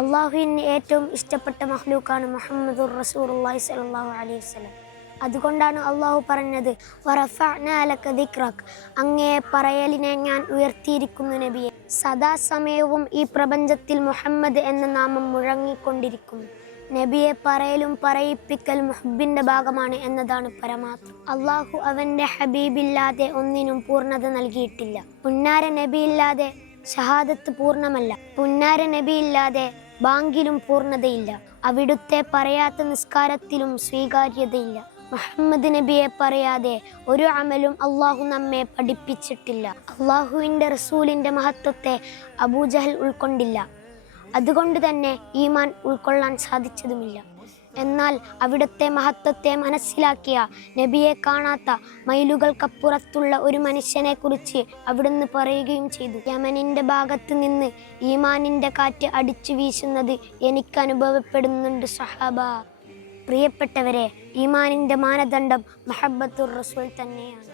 അള്ളാഹുവിന് ഏറ്റവും ഇഷ്ടപ്പെട്ട മഖ്ലൂക്കാണ് മുഹമ്മദുർ റസൂലുള്ളാഹി സ്വല്ലല്ലാഹു അലൈഹി വസല്ലം. അതുകൊണ്ടാണ് അള്ളാഹു പറഞ്ഞത്, വറഫഅനാ ലക ദിക്റക്, അങ്ങേ പറയലിനെ ഞാൻ ഉയർത്തിയിരിക്കുന്നു നബിയെ. സദാസമയവും ഈ പ്രപഞ്ചത്തിൽ മുഹമ്മദ് എന്ന നാമം മുഴങ്ങിക്കൊണ്ടിരിക്കുന്നു. നബിയെ പറയലും പറയിപ്പിക്കൽ മുഹബ്ബിന്റെ ഭാഗമാണ് എന്നതാണ് പരമാർത്ഥം. അള്ളാഹു അവന്റെ ഹബീബില്ലാതെ ഒന്നിനും പൂർണ്ണത നൽകിയിട്ടില്ല. പുന്നാര നബിയില്ലാതെ ഷഹാദത്ത് പൂർണ്ണമല്ല. പുന്നാര നബിയില്ലാതെ ബാങ്കിലും പൂർണ്ണതയില്ല. അവിടുത്തെ പറയാത്ത നിസ്കാരത്തിലും സ്വീകാര്യതയില്ല. മുഹമ്മദ് നബിയെ പറയാതെ ഒരു അമലും അള്ളാഹു നമ്മെ പഠിപ്പിച്ചിട്ടില്ല. അള്ളാഹുവിൻ്റെ റസൂലിൻ്റെ മഹത്വത്തെ അബൂജഹൽ ഉൾക്കൊണ്ടില്ല. അതുകൊണ്ട് തന്നെ ഈമാൻ ഉൾക്കൊള്ളാൻ സാധിച്ചതുമില്ല. എന്നാൽ അവിടുത്തെ മഹത്വത്തെ മനസ്സിലാക്കിയ, നബിയെ കാണാത്ത മൈലുകൾക്കപ്പുറത്തുള്ള ഒരു മനുഷ്യനെ കുറിച്ച് അവിടുന്ന് പറയുകയും ചെയ്തു, യമനിൻ്റെ ഭാഗത്ത് നിന്ന് ഈമാനിൻ്റെ കാറ്റ് അടിച്ചു വീശുന്നത് എനിക്ക് അനുഭവപ്പെടുന്നുണ്ട് സഹാബ. പ്രിയപ്പെട്ടവരെ, ഈമാനിൻ്റെ മാനദണ്ഡം മുഹബ്ബത്തുർ റസൂൽ തന്നെയാണ്.